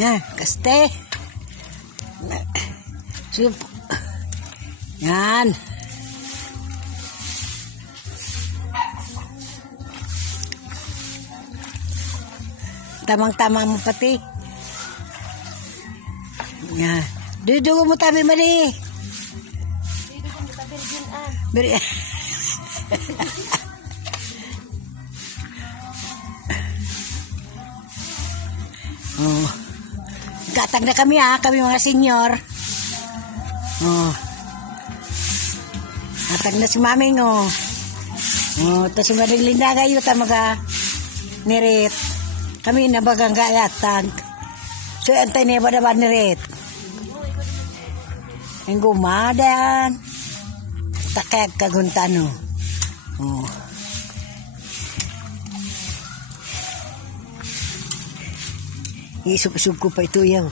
Yan, kaste. Sup. Yan. Tamang-tama mo pati. Yan. Dudugo mo tabi mali. Dudugo mo tabi virgin Beri. Oh. Gatag na kami kami mga senior. Oh. Gatag na si maming oh. Oh, tas si Mading Linda kayo tamaga nirit. Kami nabagang gatag. So antay niya ba nirit. Ang gumadan. Takag kaguntano. Oh. Isug-isug ko pa ito yaw.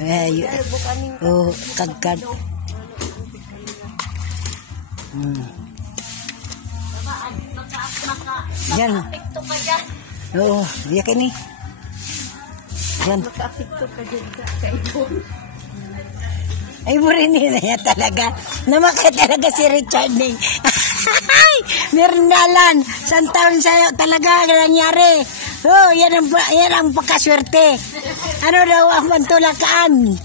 Ay, oh, kagkad. Yan. Oo, yakin eh. Yan. Ay, burin niya talaga. Namakay talaga si Richard Ning. Ay, Merindalan. San taon sa'yo talaga nangyari. Oh, yan ang pagkaswerte. Ano daw ang pantulakaan?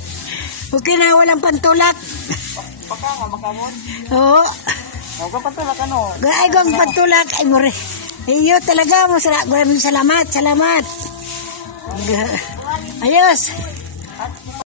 Okay na, walang pantulak. Baka nga, makamon. Oo. Huwag pantulak, ano? Ay, kung pantulak. Ay, mure. Iyo talaga. Maraming salamat. Salamat. Ayos.